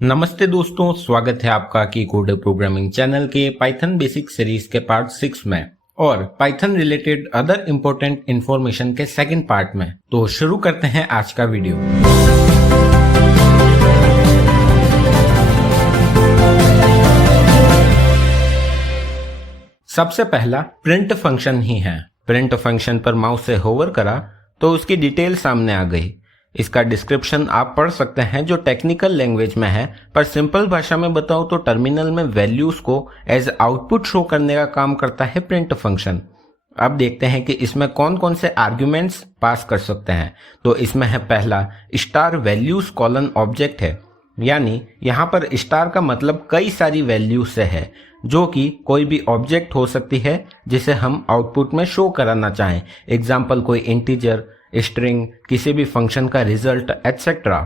नमस्ते दोस्तों, स्वागत है आपका की कोड प्रोग्रामिंग चैनल के पाइथन बेसिक सीरीज के पार्ट 6 में और Python related other important information के सेकंड पार्ट में। तो शुरू करते हैं आज का वीडियो। सबसे पहला प्रिंट फंक्शन ही है। प्रिंट फंक्शन पर माउस से होवर करा तो उसकी डिटेल सामने आ गई। इसका डिस्क्रिप्शन आप पढ़ सकते हैं जो टेक्निकल लैंग्वेज में है, पर सिंपल भाषा में बताऊं तो टर्मिनल में वैल्यूज को एज आउटपुट शो करने का काम करता है प्रिंट फंक्शन। अब देखते हैं कि इसमें कौन कौन से आर्ग्यूमेंट्स पास कर सकते हैं। तो इसमें है पहला स्टार वैल्यूज कॉलन ऑब्जेक्ट है, यानी यहाँ पर स्टार का मतलब कई सारी वैल्यूज से है, जो कि कोई भी ऑब्जेक्ट हो सकती है जिसे हम आउटपुट में शो कराना चाहें। एग्जाम्पल कोई इंटीजर, स्ट्रिंग, किसी भी फंक्शन का रिजल्ट एटसेट्रा।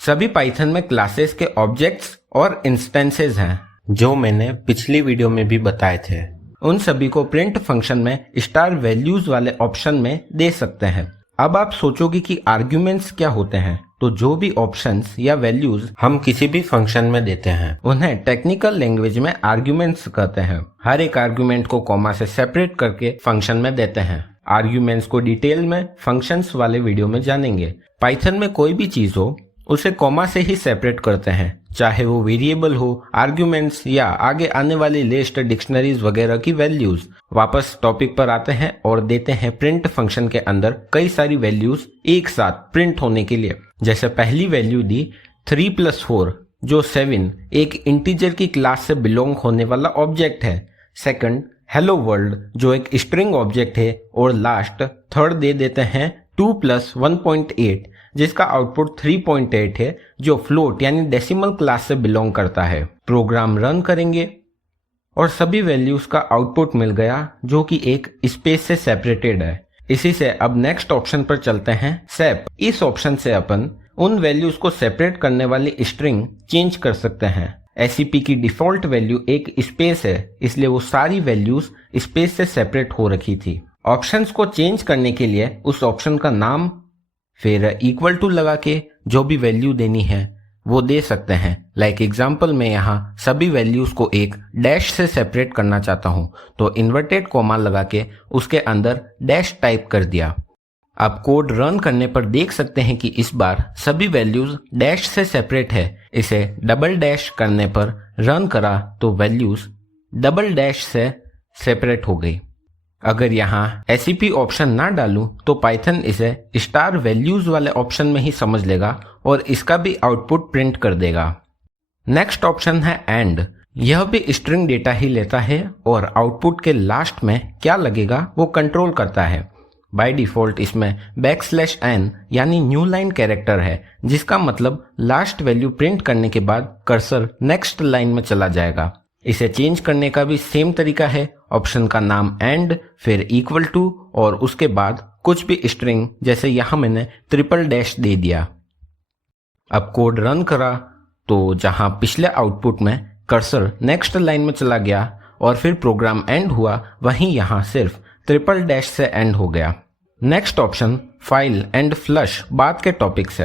सभी पाइथन में क्लासेस के ऑब्जेक्ट्स और इंस्टेंसेस हैं, जो मैंने पिछली वीडियो में भी बताए थे। उन सभी को प्रिंट फंक्शन में स्टार वैल्यूज वाले ऑप्शन में दे सकते हैं। अब आप सोचोगे कि आर्ग्यूमेंट्स क्या होते हैं। तो जो भी ऑप्शंस या वैल्यूज हम किसी भी फंक्शन में देते हैं उन्हें टेक्निकल लैंग्वेज में आर्ग्यूमेंट्स कहते हैं। हर एक आर्ग्यूमेंट को कॉमा से सेपरेट करके फंक्शन में देते हैं। आर्ग्यूमेंट्स को डिटेल में फंक्शंस वाले वीडियो में जानेंगे। पाइथन में कोई भी चीज हो उसे कॉमा से ही सेपरेट करते हैं, चाहे वो वेरिएबल हो, आर्ग्यूमेंट्स या आगे आने वाली लिस्ट, डिक्शनरीज वगैरह की वैल्यूज। वापस टॉपिक पर आते हैं और देते हैं प्रिंट फंक्शन के अंदर कई सारी वैल्यूज एक साथ प्रिंट होने के लिए। जैसे पहली वैल्यू दी 3 + 4 जो 7, एक इंटीजर की क्लास से बिलोंग होने वाला ऑब्जेक्ट है। सेकंड हेलो वर्ल्ड जो एक स्ट्रिंग ऑब्जेक्ट है। और लास्ट थर्ड दे देते हैं 2 + 1.8 जिसका आउटपुट 3.8 है, जो फ्लोट यानी डेसिमल क्लास से बिलोंग करता है। प्रोग्राम रन करेंगे और सभी वैल्यूज का आउटपुट मिल गया, जो कि एक स्पेस से सेपरेटेड है। इसी से अब नेक्स्ट ऑप्शन पर चलते हैं, सेप। इस ऑप्शन से अपन उन वैल्यूज को सेपरेट करने वाली स्ट्रिंग चेंज कर सकते हैं। SCP की डिफॉल्ट वैल्यू एक स्पेस है, इसलिए वो सारी वैल्यूज स्पेस से सेपरेट हो रखी थी। ऑप्शंस को चेंज करने के लिए उस ऑप्शन का नाम फिर इक्वल टू लगा के जो भी वैल्यू देनी है वो दे सकते हैं। लाइक एग्जांपल में यहाँ सभी वैल्यूज को एक डैश से सेपरेट करना चाहता हूँ, तो इन्वर्टेड कॉमा लगा के उसके अंदर डैश टाइप कर दिया। अब कोड रन करने पर देख सकते हैं कि इस बार सभी वैल्यूज डैश से सेपरेट है। इसे डबल डैश करने पर रन करा तो वैल्यूज डबल डैश से सेपरेट हो गई। अगर यहाँ SCP ऑप्शन ना डालूं तो पाइथन इसे स्टार वैल्यूज वाले ऑप्शन में ही समझ लेगा और इसका भी आउटपुट प्रिंट कर देगा। नेक्स्ट ऑप्शन है एंड। यह भी स्ट्रिंग डेटा ही लेता है और आउटपुट के लास्ट में क्या लगेगा वो कंट्रोल करता है। बाय डिफॉल्ट इसमें \n यानी न्यू लाइन कैरेक्टर है, जिसका मतलब लास्ट वैल्यू प्रिंट करने के बाद कर्सर नेक्स्ट लाइन में चला जाएगा। इसे चेंज करने का भी सेम तरीका है। ऑप्शन का नाम एंड, फिर इक्वल टू और उसके बाद कुछ भी स्ट्रिंग, जैसे यहां मैंने ट्रिपल डैश दे दिया। अब कोड रन करा तो जहां पिछले आउटपुट में कर्सर नेक्स्ट लाइन में चला गया और फिर प्रोग्राम एंड हुआ, वहीं यहां सिर्फ ट्रिपल डैश से एंड हो गया। Next option file and flush बाद के टॉपिक से।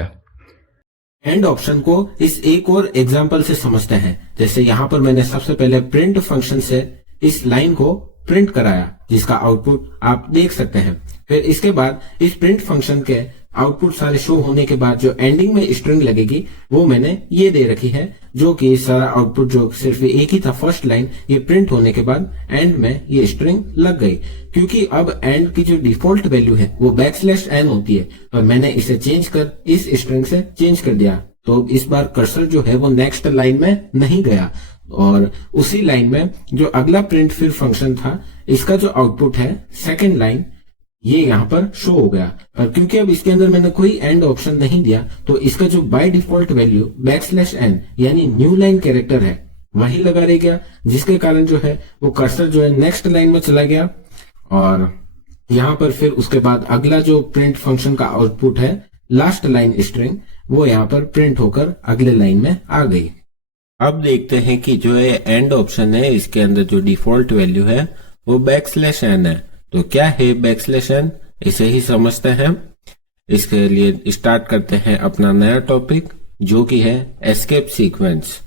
एंड ऑप्शन को इस एक और एग्जांपल से समझते हैं। जैसे यहाँ पर मैंने सबसे पहले प्रिंट फंक्शन से इस लाइन को प्रिंट कराया, जिसका आउटपुट आप देख सकते हैं। फिर इसके बाद इस प्रिंट फंक्शन के आउटपुट सारे शो होने के बाद जो एंडिंग में स्ट्रिंग लगेगी वो मैंने ये दे रखी है, जो कि सारा आउटपुट जो सिर्फ एक ही था फर्स्ट लाइन, ये प्रिंट होने के बाद एंड में ये स्ट्रिंग लग गई। क्योंकि अब एंड की जो डिफॉल्ट वैल्यू है वो \n होती है, और मैंने इसे चेंज कर इस स्ट्रिंग से चेंज कर दिया, तो इस बार कर्सर जो है वो नेक्स्ट लाइन में नहीं गया और उसी लाइन में जो अगला प्रिंट फिर फंक्शन था, इसका जो आउटपुट है सेकेंड लाइन, ये यहाँ पर शो हो गया। पर क्योंकि अब इसके अंदर मैंने कोई एंड ऑप्शन नहीं दिया, तो इसका जो बाय डिफॉल्ट वैल्यू \n यानी न्यू लाइन कैरेक्टर है वही लगा रह गया, जिसके कारण जो है वो कर्सर जो है नेक्स्ट लाइन में चला गया और यहाँ पर फिर उसके बाद अगला जो प्रिंट फंक्शन का आउटपुट है लास्ट लाइन स्ट्रिंग, वो यहाँ पर प्रिंट होकर अगले लाइन में आ गई। अब देखते हैं कि जो ये एंड ऑप्शन है इसके अंदर जो डिफॉल्ट वैल्यू है वो \n है। तो क्या है \n, इसे ही समझते हैं। इसके लिए स्टार्ट करते हैं अपना नया टॉपिक, जो कि है एस्केप सीक्वेंस।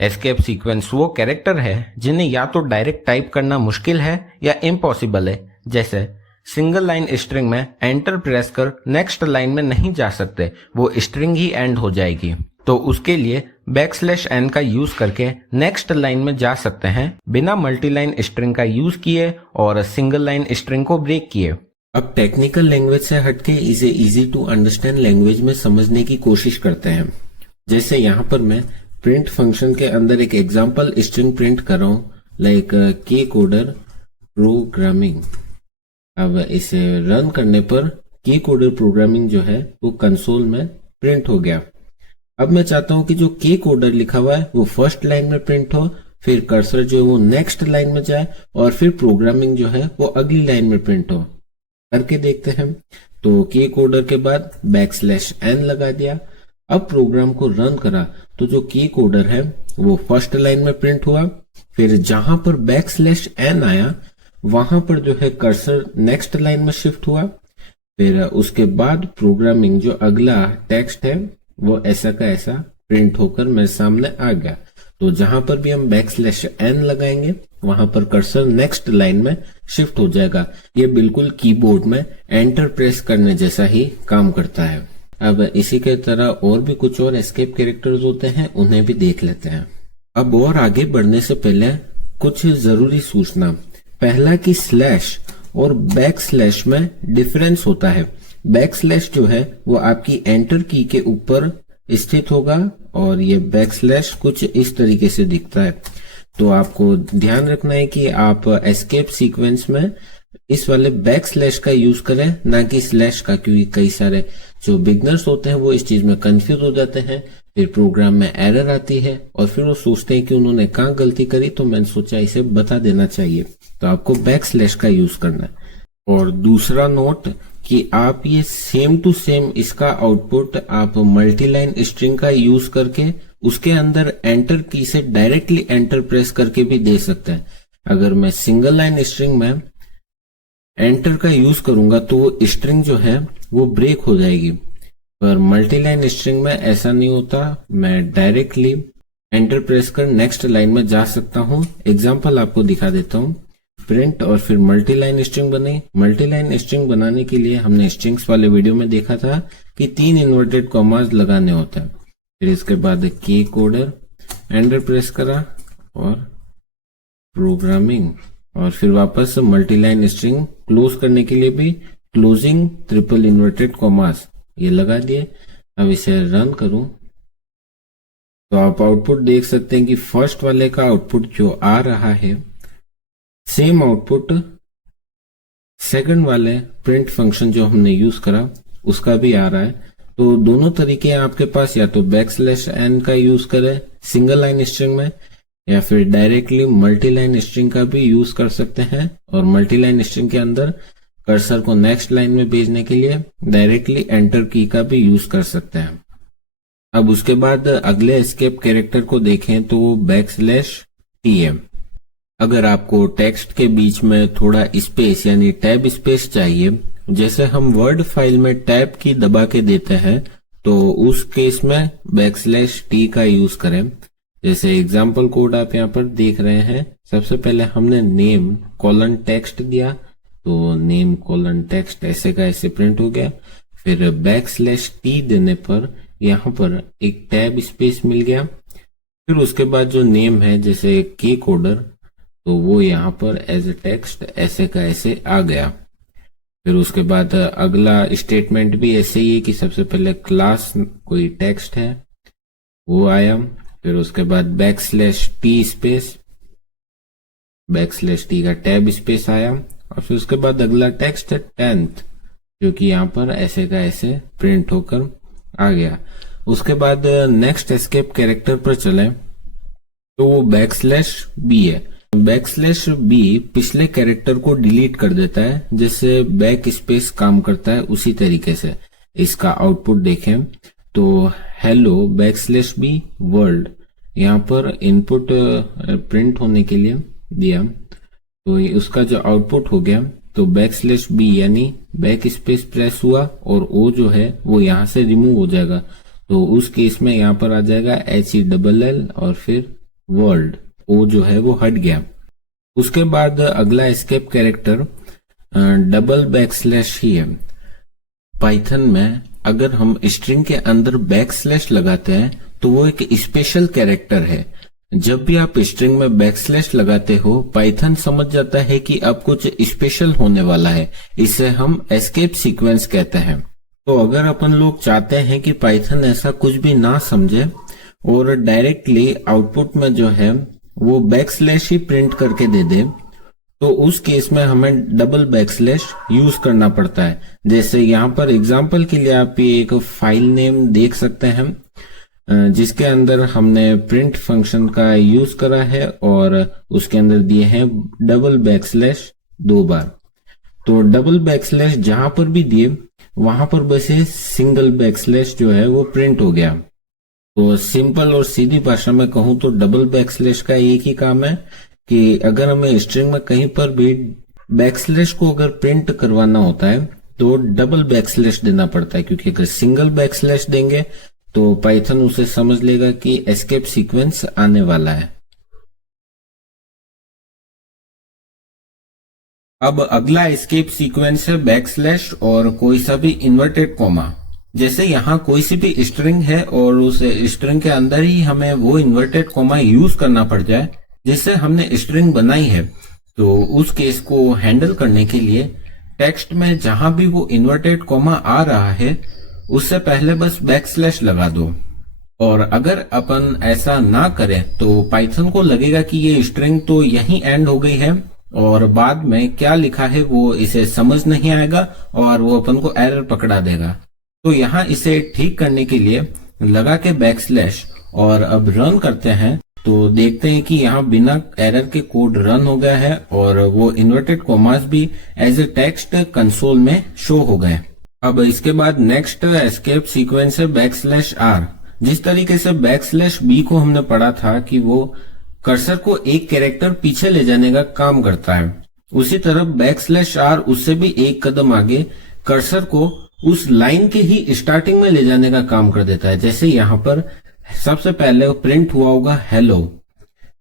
एस्केप सीक्वेंस वो कैरेक्टर है जिन्हें या तो डायरेक्ट टाइप करना मुश्किल है या इम्पॉसिबल है। जैसे सिंगल लाइन स्ट्रिंग में एंटर प्रेस कर नेक्स्ट लाइन में नहीं जा सकते, वो स्ट्रिंग ही एंड हो जाएगी। तो उसके लिए \n का यूज करके नेक्स्ट लाइन में जा सकते हैं बिना मल्टीलाइन स्ट्रिंग का यूज किए और सिंगल लाइन स्ट्रिंग को ब्रेक किए। अब टेक्निकल लैंग्वेज से हटके इसे इजी टू अंडरस्टैंड लैंग्वेज में समझने की कोशिश करते हैं। जैसे यहाँ पर मैं प्रिंट फंक्शन के अंदर एक एग्जांपल स्ट्रिंग प्रिंट कर रहा हूँ, लाइक के कोडर प्रोग्रामिंग। अब इसे रन करने पर के कोडर प्रोग्रामिंग जो है वो कंसोल में प्रिंट हो गया। अब मैं चाहता हूं कि जो के कोडर लिखा हुआ है वो फर्स्ट लाइन में प्रिंट हो, फिर कर्सर जो है वो नेक्स्ट लाइन में जाए और फिर प्रोग्रामिंग जो है वो अगली लाइन में प्रिंट हो। करके देखते हैं। तो के कोडर के बाद \n लगा दिया। अब प्रोग्राम को रन करा तो जो के कोडर है वो फर्स्ट लाइन में प्रिंट हुआ, फिर जहां पर \n आया वहां पर जो है कर्सर नेक्स्ट लाइन में शिफ्ट हुआ, फिर उसके बाद प्रोग्रामिंग जो अगला टेक्स्ट है वो ऐसा का ऐसा प्रिंट होकर मेरे सामने आ गया। तो जहां पर भी हम \n लगाएंगे वहां पर कर्सर नेक्स्ट लाइन में शिफ्ट हो जाएगा। ये बिल्कुल कीबोर्ड में एंटर प्रेस करने जैसा ही काम करता है। अब इसी के तरह और भी कुछ और एस्केप कैरेक्टर्स होते हैं, उन्हें भी देख लेते हैं। अब और आगे बढ़ने से पहले कुछ जरूरी सूचना। पहला कि स्लैश और \/ में डिफरेंस होता है। \/ जो है वो आपकी एंटर की के ऊपर स्थित होगा और ये \/ कुछ इस तरीके से दिखता है। तो आपको ध्यान रखना है कि आप एस्केप सीक्वेंस में इस वाले \/ का यूज करें, ना कि स्लैश का, क्योंकि कई सारे जो बिगनर्स होते हैं वो इस चीज में कंफ्यूज हो जाते हैं, फिर प्रोग्राम में एरर आती है और फिर वो सोचते हैं कि उन्होंने कहाँ गलती करी। तो मैंने सोचा इसे बता देना चाहिए। तो आपको \/ का यूज करना है। और दूसरा नोट कि आप ये सेम टू सेम इसका आउटपुट आप मल्टीलाइन स्ट्रिंग का यूज करके उसके अंदर एंटर की से डायरेक्टली एंटर प्रेस करके भी दे सकते हैं। अगर मैं सिंगल लाइन स्ट्रिंग में एंटर का यूज करूंगा तो वो स्ट्रिंग जो है वो ब्रेक हो जाएगी, पर मल्टीलाइन स्ट्रिंग में ऐसा नहीं होता। मैं डायरेक्टली एंटर प्रेस कर नेक्स्ट लाइन में जा सकता हूँ। एग्जाम्पल आपको दिखा देता हूँ। प्रिंट और फिर मल्टीलाइन स्ट्रिंग बनी। मल्टीलाइन स्ट्रिंग बनाने के लिए हमने स्ट्रिंग्स वाले वीडियो में देखा था कि 3 इन्वर्टेड कॉमास लगाने होते हैं। फिर इसके बाद के कोडर एंटर प्रेस करा और प्रोग्रामिंग, और फिर वापस मल्टीलाइन स्ट्रिंग क्लोज करने के लिए भी क्लोजिंग ट्रिपल इन्वर्टेड कॉमास ये लगा दिए। अब इसे रन करूं तो आप आउटपुट देख सकते हैं कि फर्स्ट वाले का आउटपुट जो आ रहा है सेम आउटपुट सेकंड वाले प्रिंट फंक्शन जो हमने यूज करा उसका भी आ रहा है। तो दोनों तरीके हैं आपके पास, या तो \n का यूज करें सिंगल लाइन स्ट्रिंग में, या फिर डायरेक्टली मल्टीलाइन स्ट्रिंग का भी यूज कर सकते हैं। और मल्टीलाइन स्ट्रिंग के अंदर कर्सर को नेक्स्ट लाइन में भेजने के लिए डायरेक्टली एंटर की का भी यूज कर सकते हैं। अब उसके बाद अगले एस्केप कैरेक्टर को देखें तो \t है। अगर आपको टेक्स्ट के बीच में थोड़ा स्पेस यानी टैब स्पेस चाहिए, जैसे हम वर्ड फाइल में टैब की दबा के देते हैं, तो उस केस में \t का यूज करें। जैसे एग्जाम्पल कोड आप यहाँ पर देख रहे हैं। सबसे पहले हमने नेम कोलन टेक्स्ट दिया, तो नेम कोलन टेक्स्ट ऐसे का ऐसे प्रिंट हो गया। फिर \t देने पर यहाँ पर एक टैब स्पेस मिल गया। फिर उसके बाद जो नेम है जैसे के कोडर, तो वो यहाँ पर एज ए टेक्स्ट ऐसे का ऐसे आ गया। फिर उसके बाद अगला स्टेटमेंट भी ऐसे ही है कि सबसे पहले क्लास कोई टेक्स्ट है वो आया, फिर उसके बाद \t स्पेस \t का टैब स्पेस आया, और फिर उसके बाद अगला टेक्स्ट है 10th जो कि यहाँ पर ऐसे का ऐसे प्रिंट होकर आ गया। उसके बाद नेक्स्ट एस्केप कैरेक्टर पर चले तो वो \b है। \b पिछले कैरेक्टर को डिलीट कर देता है, जिससे बैक स्पेस काम करता है उसी तरीके से। इसका आउटपुट देखें तो हेलो \b वर्ल्ड यहाँ पर इनपुट प्रिंट होने के लिए दिया, तो उसका जो आउटपुट हो गया तो \b यानी बैक स्पेस प्रेस हुआ और ओ जो है वो यहाँ से रिमूव हो जाएगा। तो उस केस में यहाँ पर आ जाएगा HELL और फिर वर्ल्ड, ओ जो है वो हट गया। उसके बाद अगला एस्केप कैरेक्टर डबल बैकस्लैश ही है। पाइथन में अगर हम स्ट्रिंग के अंदर बैकस्लैश लगाते हैं तो वो एक स्पेशल कैरेक्टर है। जब भी आप स्ट्रिंग में बैकस्लैश लगाते हो, पाइथन समझ जाता है कि अब कुछ स्पेशल होने वाला है। इसे हम एस्केप सीक्वेंस कहते हैं। तो अगर अपन लोग चाहते हैं कि पाइथन ऐसा कुछ भी ना समझे और डायरेक्टली आउटपुट में जो है वो बैकस्लैश ही प्रिंट करके दे दे, तो उस केस में हमें डबल बैकस्लैश यूज करना पड़ता है। जैसे यहाँ पर एग्जांपल के लिए आप ये एक फाइल नेम देख सकते हैं जिसके अंदर हमने प्रिंट फंक्शन का यूज करा है और उसके अंदर दिए हैं डबल बैकस्लैश 2 बार। तो डबल बैकस्लैश जहां पर भी दिए वहां पर बस सिंगल बैकस्लैश जो है वो प्रिंट हो गया। तो सिंपल और सीधी भाषा में कहूं तो डबल बैकस्लैश का एक ही काम है कि अगर हमें स्ट्रिंग में कहीं पर भी बैकस्लैश को अगर प्रिंट करवाना होता है तो डबल बैकस्लैश देना पड़ता है, क्योंकि अगर सिंगल बैकस्लैश देंगे तो पाइथन उसे समझ लेगा कि एस्केप सीक्वेंस आने वाला है। अब अगला एस्केप सीक्वेंस है बैकस्लैश और कोई सा भी इन्वर्टेड कॉमा। जैसे यहाँ कोई सी भी स्ट्रिंग है और उस स्ट्रिंग के अंदर ही हमें वो इन्वर्टेड कॉमा यूज करना पड़ जाए जिससे हमने स्ट्रिंग बनाई है, तो उस केस को हैंडल करने के लिए टेक्स्ट में जहां भी वो इन्वर्टेड कॉमा आ रहा है उससे पहले बस बैकस्लैश लगा दो। और अगर अपन ऐसा ना करें तो पाइथन को लगेगा कि ये स्ट्रिंग तो यहीं एंड हो गई है और बाद में क्या लिखा है वो इसे समझ नहीं आएगा और वो अपन को एरर पकड़ा देगा। तो यहाँ इसे ठीक करने के लिए लगा के बैकस्लैश और अब रन करते हैं तो देखते हैं कि यहाँ बिना एरर के कोड रन हो गया है और वो इन्वर्टेड कॉमास भी एज ए टेक्स्ट कंसोल में शो हो गए। अब इसके बाद नेक्स्ट एस्केप सीक्वेंस है बैकस्लैश आर। जिस तरीके से बैकस्लैश बी को हमने पढ़ा था कि वो कर्सर को एक कैरेक्टर पीछे ले जाने का काम करता है, उसी तरह बैकस्लैश आर उससे भी एक कदम आगे कर्सर को उस लाइन के ही स्टार्टिंग में ले जाने का काम कर देता है। जैसे यहाँ पर सबसे पहले प्रिंट हुआ होगा हेलो,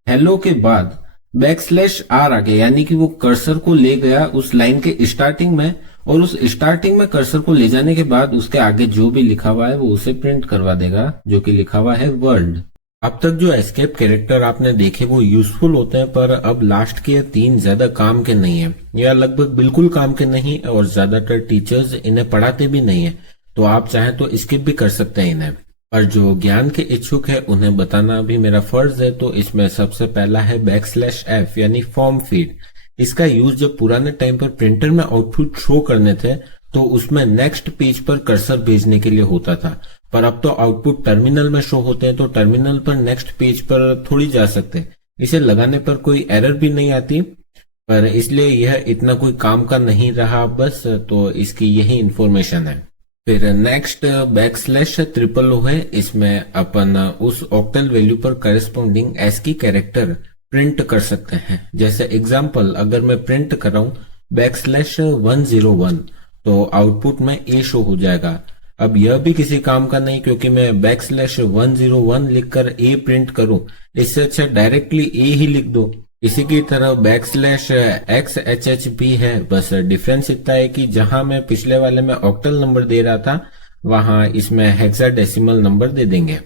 हेलो के बाद बैकस्लैश आर आ गया, यानी कि वो कर्सर को ले गया उस लाइन के स्टार्टिंग में और उस स्टार्टिंग में कर्सर को ले जाने के बाद उसके आगे जो भी लिखा हुआ है वो उसे प्रिंट करवा देगा, जो कि लिखा हुआ है वर्ल्ड। अब तक जो एस्केप कैरेक्टर आपने देखे वो यूजफुल होते हैं, पर अब लास्ट के 3 ज्यादा काम के नहीं है या लगभग बिल्कुल काम के नहीं और ज्यादातर टीचर्स इन्हें पढ़ाते भी नहीं है, तो आप चाहें तो स्किप भी कर सकते हैं इन्हें। पर जो ज्ञान के इच्छुक है उन्हें बताना भी मेरा फर्ज है। तो इसमें सबसे पहला है बैकस्लैश एफ यानी फॉर्म फीड। इसका यूज जब पुराने टाइम पर प्रिंटर में आउटपुट शो करने थे तो उसमें नेक्स्ट पेज पर कर्सर भेजने के लिए होता था, पर अब तो आउटपुट टर्मिनल में शो होते हैं तो टर्मिनल पर नेक्स्ट पेज पर थोड़ी जा सकते। इसे लगाने पर कोई एरर भी नहीं आती, पर इसलिए यह इतना कोई काम का नहीं रहा बस। तो इसकी यही इंफॉर्मेशन है। फिर नेक्स्ट बैकस्लैश ट्रिपल ओ है। इसमें अपन उस ऑक्टल वैल्यू पर करेस्पॉन्डिंग एस्की कैरेक्टर प्रिंट कर सकते हैं। जैसे एग्जांपल अगर मैं प्रिंट कर रहा हूं बैकस्लैश 101 तो आउटपुट में ए शो हो जाएगा। अब यह भी किसी काम का नहीं, क्योंकि मैं बैकस्लैश 101 लिखकर ए प्रिंट करूं, इससे अच्छा डायरेक्टली ए ही लिख दो। इसी की तरह बैकस्लैश XHH भी है, बस डिफरेंस इतना है कि जहां मैं पिछले वाले में ऑक्टल नंबर दे रहा था वहां इसमें हेक्साडेसिमल नंबर दे देंगे।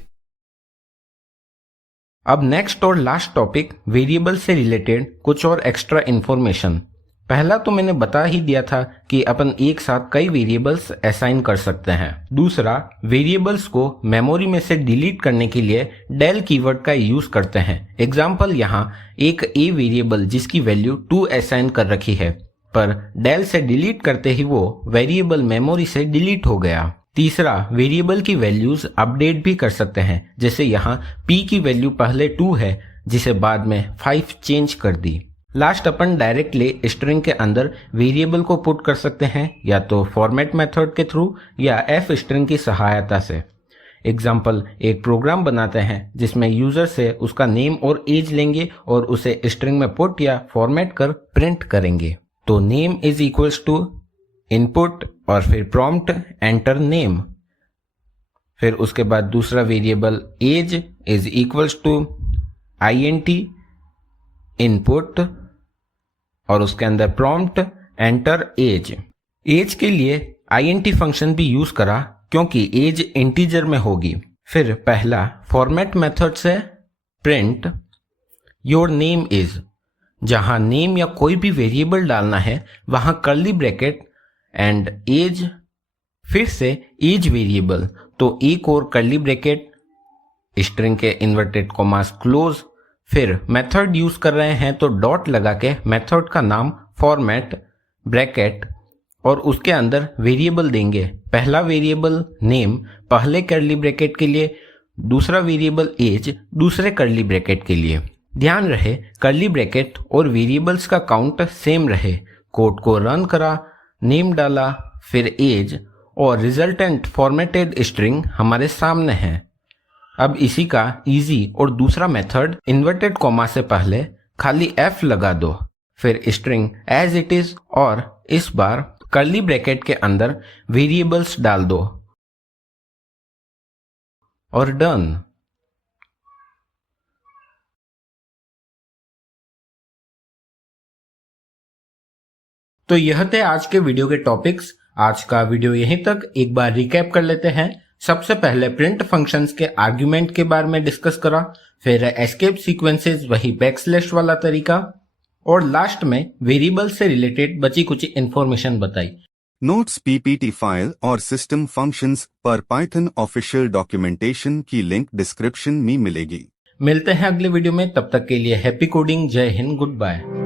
अब नेक्स्ट और लास्ट टॉपिक वेरिएबल से रिलेटेड कुछ और एक्स्ट्रा इन्फॉर्मेशन। पहला तो मैंने बता ही दिया था कि अपन एक साथ कई वेरिएबल्स असाइन कर सकते हैं। दूसरा, वेरिएबल्स को मेमोरी में से डिलीट करने के लिए डेल कीवर्ड का यूज करते हैं। एग्जाम्पल यहाँ एक ए वेरिएबल जिसकी वैल्यू 2 असाइन कर रखी है, पर डेल से डिलीट करते ही वो वेरिएबल मेमोरी से डिलीट हो गया। तीसरा, वेरिएबल की वैल्यूज अपडेट भी कर सकते हैं। जैसे यहाँ p की वैल्यू पहले 2 है जिसे बाद में 5 चेंज कर दी। लास्ट, अपन डायरेक्टली स्ट्रिंग के अंदर वेरिएबल को पुट कर सकते हैं या तो फॉर्मेट मेथड के थ्रू या एफ स्ट्रिंग की सहायता से। एग्जाम्पल, एक प्रोग्राम बनाते हैं जिसमें यूजर से उसका नेम और एज लेंगे और उसे स्ट्रिंग में पुट या फॉर्मेट कर प्रिंट करेंगे। तो name is equals to input और फिर प्रॉम्प्ट एंटर नेम, फिर उसके बाद दूसरा variable age is equals to int input और उसके अंदर प्रॉम्प्ट एंटर एज। एज के लिए int फंक्शन भी यूज करा क्योंकि एज इंटीजर में होगी। फिर पहला फॉर्मेट मेथड से प्रिंट योर नेम इज, जहां नेम या कोई भी वेरिएबल डालना है वहां कर्ली ब्रैकेट एंड एज, फिर से एज वेरिएबल तो एक और कर्ली ब्रैकेट, स्ट्रिंग के इन्वर्टेड कॉमास क्लोज। फिर मेथड यूज कर रहे हैं तो डॉट लगा के मेथड का नाम फॉर्मेट ब्रैकेट और उसके अंदर वेरिएबल देंगे। पहला वेरिएबल नेम पहले कर्ली ब्रैकेट के लिए, दूसरा वेरिएबल एज दूसरे कर्ली ब्रैकेट के लिए। ध्यान रहे कर्ली ब्रैकेट और वेरिएबल्स का काउंट सेम रहे। कोड को रन करा, नेम डाला, फिर एज और रिजल्टेंट फॉर्मेटेड स्ट्रिंग हमारे सामने है। अब इसी का इजी और दूसरा मेथड इन्वर्टेड कॉमा से पहले खाली f लगा दो, फिर स्ट्रिंग एज इट इज और इस बार कर्ली ब्रैकेट के अंदर वेरिएबल्स डाल दो और डन। तो यह थे आज के वीडियो के टॉपिक्स। आज का वीडियो यहीं तक। एक बार रिकैप कर लेते हैं। सबसे पहले प्रिंट फंक्शंस के आर्ग्यूमेंट के बारे में डिस्कस करा, फिर एस्केप सीक्वेंसेस वही बैकस्लैश वाला तरीका, और लास्ट में वेरिएबल से रिलेटेड बची कुछ इन्फॉर्मेशन बताई। नोट्स पीपीटी फाइल और सिस्टम फंक्शंस पर पाइथन ऑफिशियल डॉक्यूमेंटेशन की लिंक डिस्क्रिप्शन में मिलेगी। मिलते हैं अगले वीडियो में, तब तक के लिए हैप्पी कोडिंग। जय हिंद, गुड बाय।